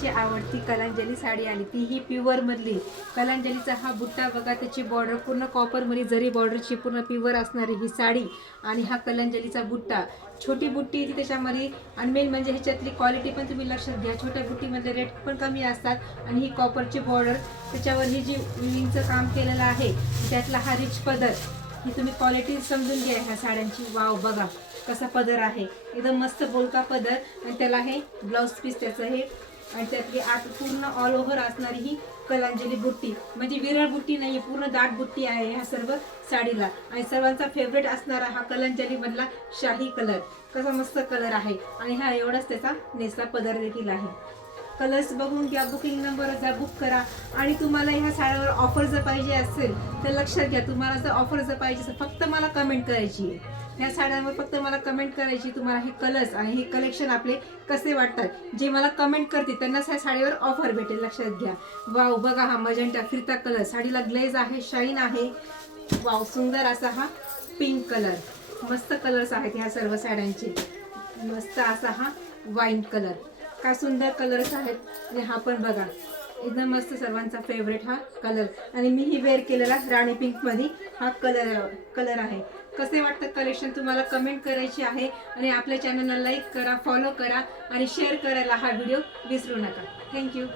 सगळ्यांची आवडती कलांजली साडी आली, ती ही प्युअर मधली. कलांजलीचा हा बुट्टा बघा, त्याची बॉर्डर पूर्ण कॉपर मध्ये जरी बॉर्डरची पूर्ण प्युअर असणारी ही साडी आणि हा कलांजलीचा बुट्टा. छोटी बुट्टी ती त्याच्यामध्ये, आणि मेन म्हणजे ह्याच्यातली क्वालिटी पण तुम्ही लक्षात घ्या. छोट्या बुट्टीमध्ये रेट पण कमी असतात आणि ही कॉपरची बॉर्डर, त्याच्यावर ही जी विविंगचं काम केलेलं आहे, त्यातला हा रिच पदर, ही तुम्ही क्वालिटी समजून घ्या ह्या साड्यांची. वाव, बघा कसा पदर आहे, एकदम मस्त बोलका पदर. आणि त्याला हे ब्लाउज पीस त्याचं हे, आणि त्यातली आत पूर्ण ऑल ओव्हर असणारी ही कलांजली बुट्टी, म्हणजे विरळ बुट्टी नाही, पूर्ण दाट बुट्टी आहे ह्या सर्व साडीला. आणि सर्वांचा फेवरेट असणारा हा कलांजली मधला शाही कलर, कसा मस्त कलर आहे. आणि हा एवढाच त्याचा नेसला पदर देखील आहे. कलर्स बघून घ्या, बुकिंग नंबर जा, बुक करा. आणि तुम्हाला ह्या साड्यावर ऑफर जर पाहिजे असेल तर लक्षात घ्या, तुम्हाला जर ऑफर जर पाहिजे असेल फक्त मला कमेंट करायची आहे. ह्या साड्यांवर फक्त मला कमेंट करायची, तुम्हाला हे कलर्स आणि हे कलेक्शन आपले कसे वाटतात. जे मला कमेंट करते त्यांनाच ह्या साडीवर ऑफर भेटेल, लक्षात घ्या. वाव, बघा हा मजेंटा फिरता कलर, साडीला ग्लेज आहे, शाईन आहे. वाव, सुंदर असा हा पिंक कलर. मस्त कलर्स आहेत ह्या सर्व साड्यांचे. मस्त असा हा वाईन कलर, काय सुंदर कलर्स आहेत. आणि हा पण बघा, एकदम मस्त सर्वांचा फेवरेट हा कलर. आणि मी ही वेअर केलेला राणी पिंक मध्ये हा कलर आहे. कसे वाटतं कलेक्शन, तुम्हाला कमेंट करायची आहे. आणि आपल्या चॅनलला लाईक करा, फॉलो करा आणि शेअर करायला हा व्हिडिओ विसरू नका. थँक्यू.